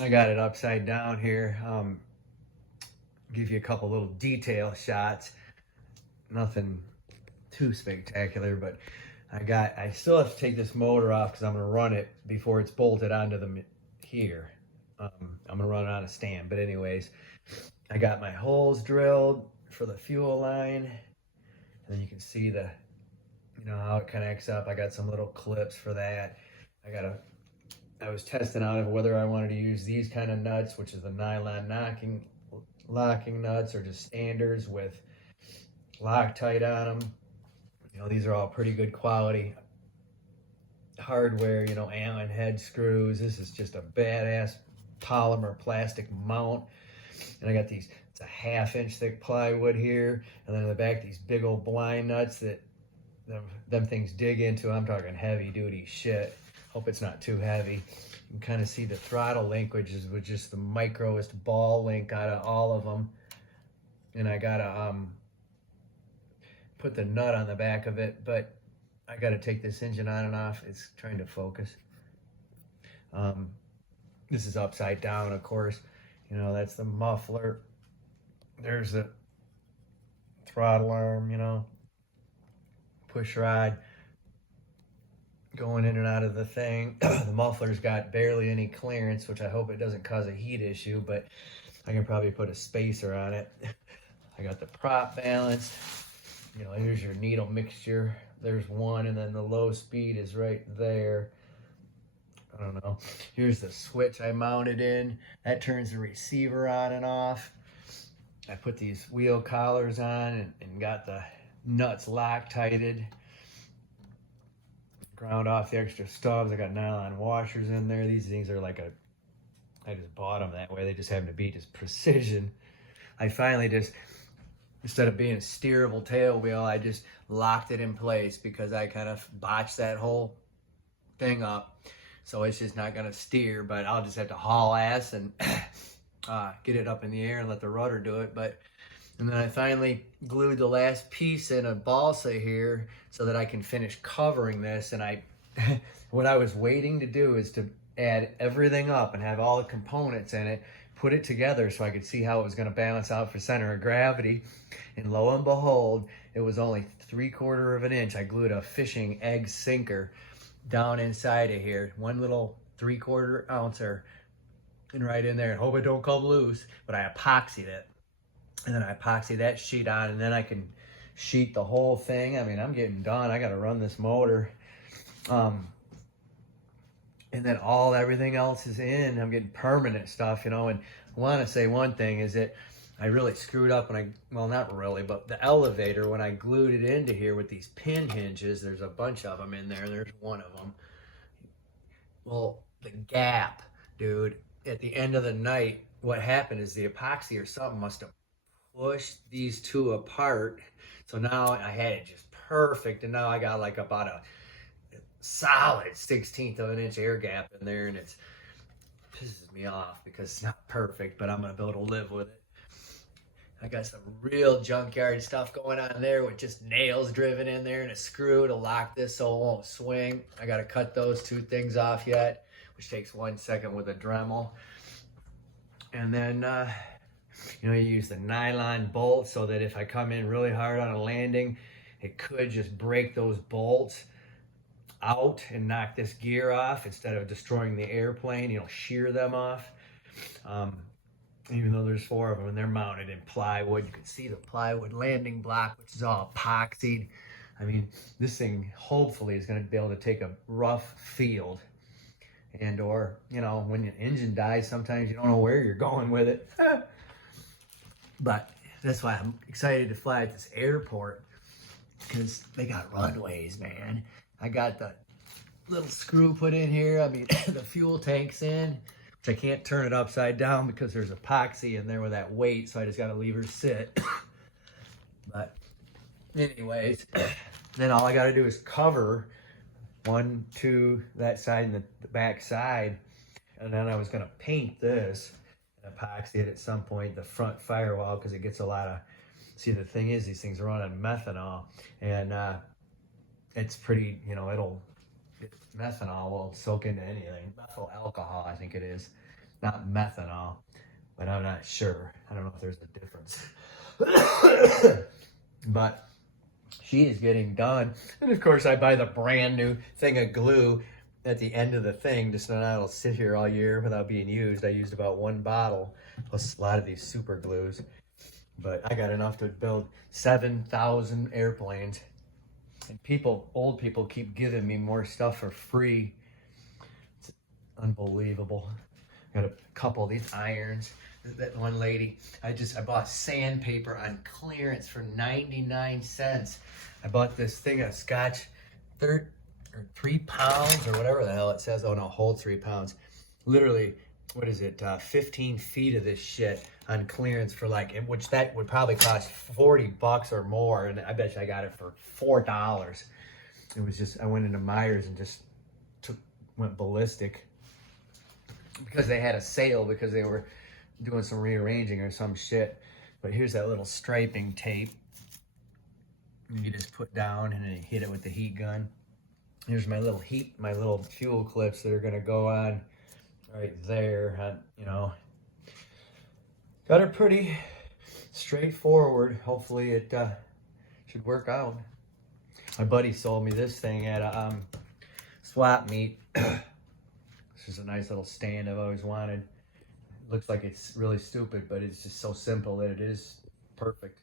I got it upside down here. Give you a couple little detail shots. Nothing too spectacular, but I still have to take this motor off because I'm gonna run it before it's bolted onto the here. I'm gonna run it on a stand. But anyways, I got my holes drilled for the fuel line, and then you can see how it connects up. I got some little clips for that. I was testing out whether I wanted to use these kind of nuts, which is the nylon locking nuts, or just standards with Loctite on them. These are all pretty good quality hardware, Allen head screws. This is just a badass polymer plastic mount. And I got it's a 1/2 inch thick plywood here. And then in the back, these big old blind nuts that them things dig into. I'm talking heavy duty shit. Hope it's not too heavy. You can kind of see the throttle linkages with just the microest ball link out of all of them. And I gotta put the nut on the back of it, but I gotta take this engine on and off. It's trying to focus. This is upside down, of course. That's the muffler. There's the throttle arm, push rod going in and out of the thing. The muffler's got barely any clearance, which I hope it doesn't cause a heat issue, but I can probably put a spacer on it. I got the prop balanced. Here's your needle mixture. There's one, and then the low speed is right there. I don't know. Here's the switch I mounted in. That turns the receiver on and off. I put these wheel collars on and got the nuts Loctited. Ground off the extra stubs. I got nylon washers in there. These things are I just bought them that way. They just happen to be just precision. I finally instead of being a steerable tail wheel, I just locked it in place because I kind of botched that whole thing up. So it's just not gonna steer, but I'll just have to haul ass and get it up in the air and let the rudder do it. And then I finally glued the last piece in a balsa here so that I can finish covering this. And what I was waiting to do is to add everything up and have all the components in it, put it together so I could see how it was going to balance out for center of gravity. And lo and behold, it was only 3/4 of an inch. I glued a fishing egg sinker down inside of here, one little 3/4 ouncer, and right in there, and hope it don't come loose. But I epoxied it, and then I epoxy that sheet on, and then I can sheet the whole thing. I mean, I'm getting done. I got to run this motor. And then everything else is in. I'm getting permanent stuff, And I want to say one thing is that I really screwed up well, not really, but the elevator, when I glued it into here with these pin hinges, there's a bunch of them in there. There's one of them. Well, the gap, dude, at the end of the night, what happened is the epoxy or something must have pushed these two apart. So now I had it just perfect. And now I got about a solid 1/16 of an inch air gap in there, and it pisses me off because it's not perfect, but I'm gonna be able to live with it. I got some real junkyard stuff going on there with just nails driven in there and a screw to lock this so it won't swing. I gotta cut those two things off yet, which takes 1 second with a Dremel. And then you use the nylon bolt so that if I come in really hard on a landing, it could just break those bolts out and knock this gear off instead of destroying the airplane. Shear them off. Even though there's 4 of them and they're mounted in plywood. You can see the plywood landing block, which is all epoxied. I mean, this thing hopefully is going to be able to take a rough field, or when your engine dies, sometimes you don't know where you're going with it. But that's why I'm excited to fly at this airport, because they got runways, man. I got the little screw put in here. I mean, the fuel tank's in, which I can't turn it upside down because there's epoxy in there with that weight, so I just got to leave her sit. But anyways, then all I got to do is cover 1, 2, that side and the back side. And then I was going to paint this and epoxy it at some point, the front firewall, because it gets a lot of, see, the thing is, these things run on methanol, and it's pretty, methanol will soak into anything. Methyl alcohol, I think it is. not methanol, but I'm not sure. I don't know if there's a difference. But she is getting done. And of course, I buy the brand new thing of glue at the end of the thing, just so that it'll sit here all year without being used. I used about 1 bottle, plus a lot of these super glues. But I got enough to build 7,000 airplanes. And people, old people, keep giving me more stuff for free. It's unbelievable. Got a couple of these irons. That one lady, I bought sandpaper on clearance for 99 cents. I bought this thing of Scotch 3 pounds or whatever the hell it says. Oh no, hold 3 pounds. Literally, what is it? 15 feet of this shit on clearance for like, which that would probably cost $40 or more. And I bet you I got it for $4. It was just, I went into Myers and just went ballistic because they had a sale because they were doing some rearranging or some shit. But here's that little striping tape. You just put down and then you hit it with the heat gun. Here's my little fuel clips that are gonna go on right there. You know, got it pretty straightforward. Hopefully it should work out. My buddy sold me this thing at a swap meet. This is a nice little stand I've always wanted. Looks like it's really stupid, but it's just so simple that it is perfect.